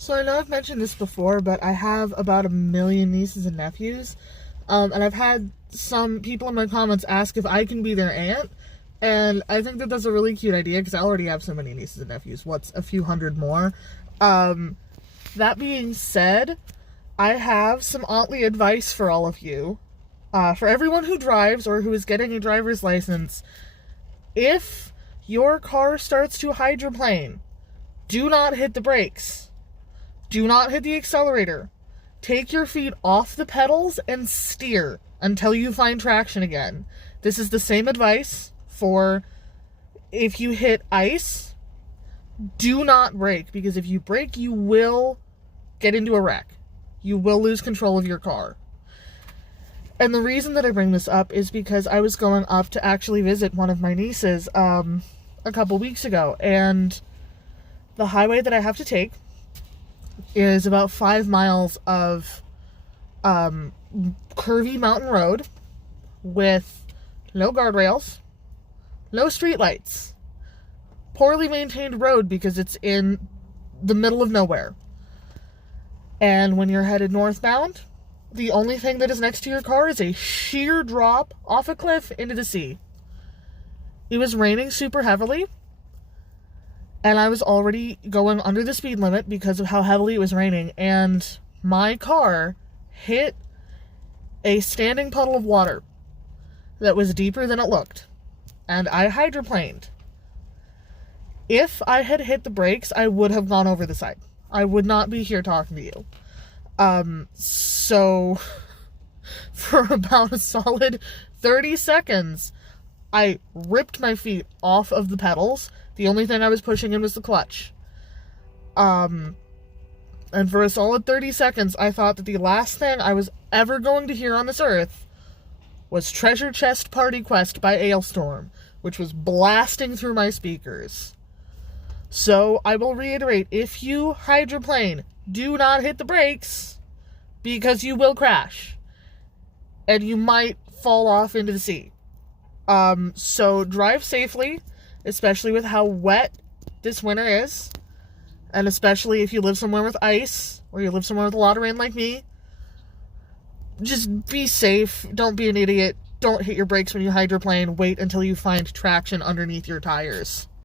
So I know I've mentioned this before, but I have about a million nieces and nephews. And I've had some people in my comments ask if I can be their aunt. And I think that that's a really cute idea because I already have so many nieces and nephews. What's a few hundred more? Um, that being said, I have some auntly advice for all of you. For everyone who drives or who is getting a driver's license, if your car starts to hydroplane, do not hit the brakes. Do not hit the accelerator. Take your feet off the pedals and steer until you find traction again. This is the same advice for if you hit ice. Do not brake, because if you brake, you will get into a wreck. You will lose control of your car. And the reason that I bring this up is because I was going up to actually visit one of my nieces a couple weeks ago, and the highway that I have to take is about 5 miles of curvy mountain road with no guardrails, no streetlights, poorly maintained road because it's in the middle of nowhere. And when you're headed northbound, the only thing that is next to your car is a sheer drop off a cliff into the sea. It was raining super heavily, and I was already going under the speed limit because of how heavily it was raining, and my car hit a standing puddle of water that was deeper than it looked, and I hydroplaned. If I had hit the brakes, I would have gone over the side. I would not be here talking to you. So for about a solid 30 seconds, I ripped my feet off of the pedals. The only thing I was pushing in was the clutch. And for a solid 30 seconds, I thought that the last thing I was ever going to hear on this earth was Treasure Chest Party Quest by Ailstorm, which was blasting through my speakers. So I will reiterate, if you hydroplane, do not hit the brakes, because you will crash. And you might fall off into the sea. So drive safely, especially with how wet this winter is. And especially if you live somewhere with ice, or you live somewhere with a lot of rain like me. Just be safe. Don't be an idiot. Don't hit your brakes when you hydroplane. Wait until you find traction underneath your tires.